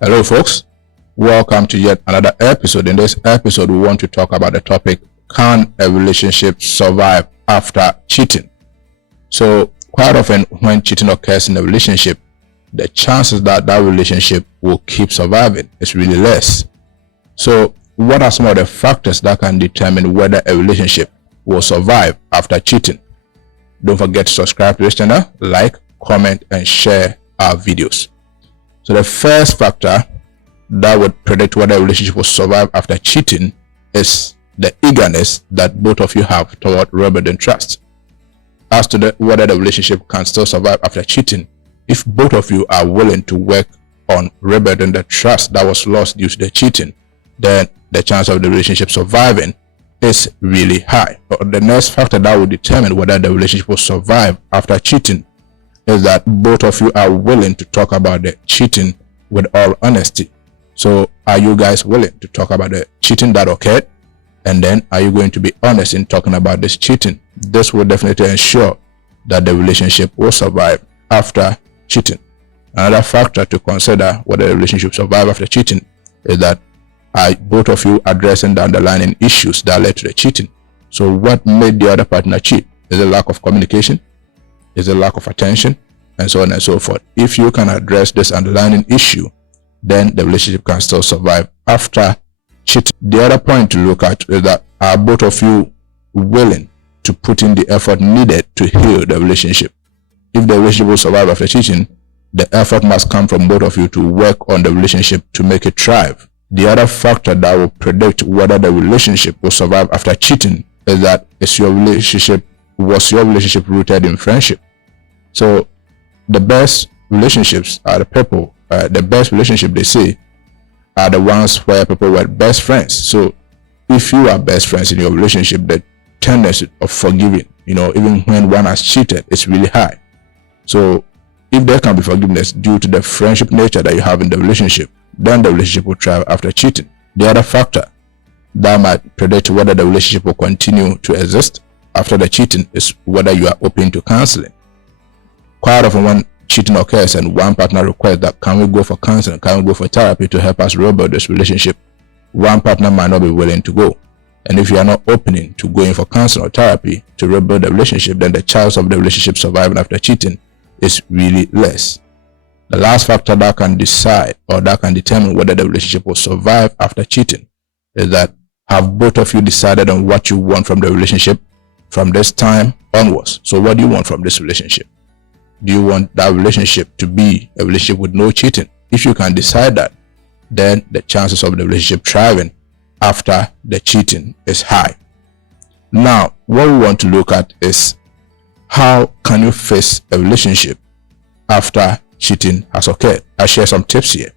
Hello folks, welcome to yet another episode. In this episode, we want to talk about the topic, can a relationship survive after cheating? So quite often when cheating occurs in a relationship, the chances that that relationship will keep surviving is really less. So what are some of the factors that can determine whether a relationship will survive after cheating? Don't forget to subscribe to this channel, like, comment, and share our videos. So the first factor that would predict whether a relationship will survive after cheating is the eagerness that both of you have toward rebuilding trust. As to whether the relationship can still survive after cheating, if both of you are willing to work on rebuilding the trust that was lost due to the cheating, then the chance of the relationship surviving is really high. But the next factor that will determine whether the relationship will survive after cheating is that both of you are willing to talk about the cheating with all honesty. So are you guys willing to talk about the cheating that occurred? And then are you going to be honest in talking about this cheating? This will definitely ensure that the relationship will survive after cheating. Another factor to consider whether the relationship survive after cheating is that are both of you addressing the underlying issues that led to the cheating. So what made the other partner cheat? Is it lack of communication? Is a lack of attention, and so on and so forth. If you can address this underlying issue, then the relationship can still survive after cheating. The other point to look at is that are both of you willing to put in the effort needed to heal the relationship? If the relationship will survive after cheating, the effort must come from both of you to work on the relationship to make it thrive. The other factor that will predict whether the relationship will survive after cheating is that was your relationship rooted in friendship? So the best relationships are the best relationship, they say, are the ones where people were best friends. So if you are best friends in your relationship, the tendency of forgiving, even when one has cheated, is really high. So if there can be forgiveness due to the friendship nature that you have in the relationship, then the relationship will thrive after cheating. The other factor that might predict whether the relationship will continue to exist after the cheating is whether you are open to counseling. Quite often when cheating occurs and one partner requests that can we go for counseling, can we go for therapy to help us rebuild this relationship, one partner might not be willing to go. And if you are not opening to going for counseling or therapy to rebuild the relationship, then the chance of the relationship surviving after cheating is really less. The last factor that can decide or that can determine whether the relationship will survive after cheating is that have both of you decided on what you want from the relationship from this time onwards. So what do you want from this relationship? Do you want that relationship to be a relationship with no cheating? If you can decide that, then the chances of the relationship thriving after the cheating is high. Now, what we want to look at is how can you face a relationship after cheating has occurred? I'll share some tips here.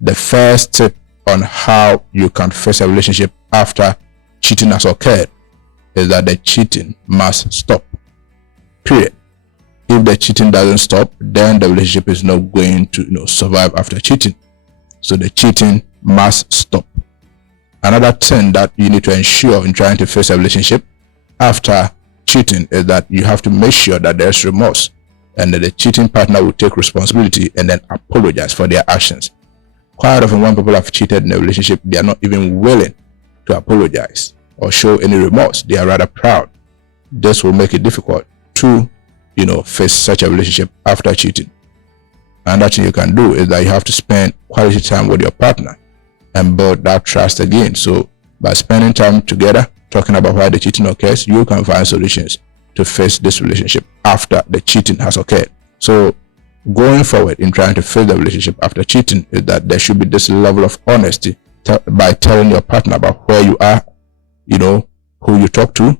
The first tip on how you can face a relationship after cheating has occurred is that the cheating must stop. Period. If the cheating doesn't stop, then the relationship is not going to survive after cheating. So the cheating must stop. Another thing that you need to ensure in trying to face a relationship after cheating is that you have to make sure that there's remorse and that the cheating partner will take responsibility and then apologize for their actions. Quite often when people have cheated in a relationship, they are not even willing to apologize or show any remorse. They are rather proud. This will make it difficult to face such a relationship after cheating. And that thing you can do is that you have to spend quality time with your partner and build that trust again. So by spending time together, talking about why the cheating occurs, you can find solutions to face this relationship after the cheating has occurred. So going forward in trying to face the relationship after cheating is that there should be this level of honesty by telling your partner about where you are, who you talk to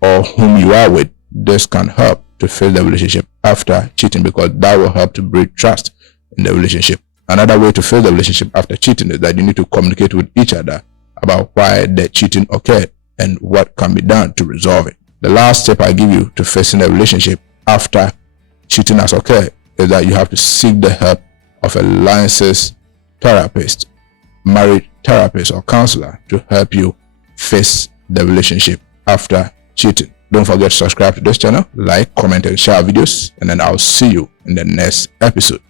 or whom you are with. This can help to face the relationship after cheating because that will help to build trust in the relationship. Another way to face the relationship after cheating is that you need to communicate with each other about why the cheating occurred and what can be done to resolve it. The last step I give you to facing a relationship after cheating has occurred is that you have to seek the help of a licensed therapist, marriage therapist or counselor to help you face the relationship after cheating. Don't forget to subscribe to this channel, like, comment, and share videos, and then I'll see you in the next episode.